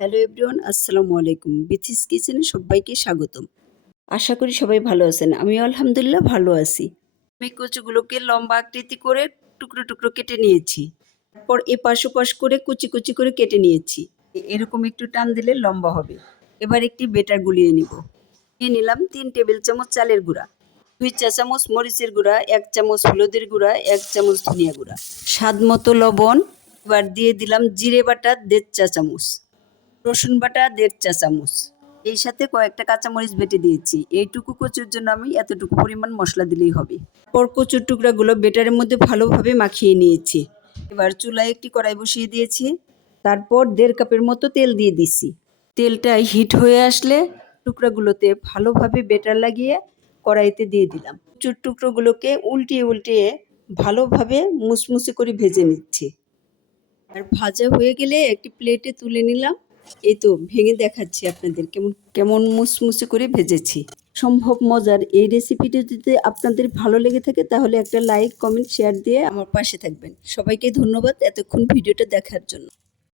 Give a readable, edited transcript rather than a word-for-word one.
Hello everyone, আসসালামু আলাইকুম। বিথিস কিচেনে সবাইকে স্বাগতম। আশা করি সবাই ভালো আছেন। আমিও আলহামদুলিল্লাহ ভালো আছি। আমি কচুগুলোকে লম্বা আকৃতি করে টুকরো টুকরো কেটে নিয়েছি। তারপর এপাশ ওপাশ করে কুচি কুচি করে কেটে নিয়েছি। এরকম একটু টান দিলে লম্বা হবে। এবার একটি বেটার গুলিয়ে নিব। নিয়ে নিলাম 3 টেবিল চামচ চালের গুঁড়া, 2 চা চামচ মরিচের গুঁড়া, 1 চামচ হলুদের গুঁড়া, 1 চামচ ধনিয়া গুঁড়া, স্বাদ মতো লবণ। এবার দিয়ে দিলাম জিরে বাটা 1.5 চা চামচ, রসুন বাটা 1.5 চা চামচ, এই সাথে কয়েকটা কাঁচামরিচ বেটে দিয়েছি। এইটুকু কচুর জন্য আমি এতটুকু পরিমাণ মশলা দিলেই হবে। পর কচুর টুকরাগুলো বেটারের মধ্যে ভালোভাবে মাখিয়ে নিয়েছি। এবার চুলায় একটি কড়াই বসিয়ে দিয়েছি। তারপর 1.5 কাপের মতো তেল দিয়ে দিছি। তেলটা হিট হয়ে আসলে টুকরাগুলোতে ভালোভাবে বেটার লাগিয়ে কড়াইতে দিয়ে দিলাম। কচুর টুকরোগুলোকে উল্টিয়ে উল্টিয়ে ভালোভাবে মুচমুচে করে ভেজে নিচ্ছি। আর ভাজা হয়ে গেলে একটি প্লেটে তুলে নিলাম। এই তো ভেঙে দেখাচ্ছি আপনাদের কেমন কেমন মুচমুচে করে ভেজেছি। সম্ভব মজার এই রেসিপিটি যদি আপনাদের ভালো লেগে থাকে তাহলে একটা লাইক, কমেন্ট, শেয়ার দিয়ে আমার পাশে থাকবেন। সবাইকে ধন্যবাদ এতক্ষণ ভিডিওটা দেখার জন্য।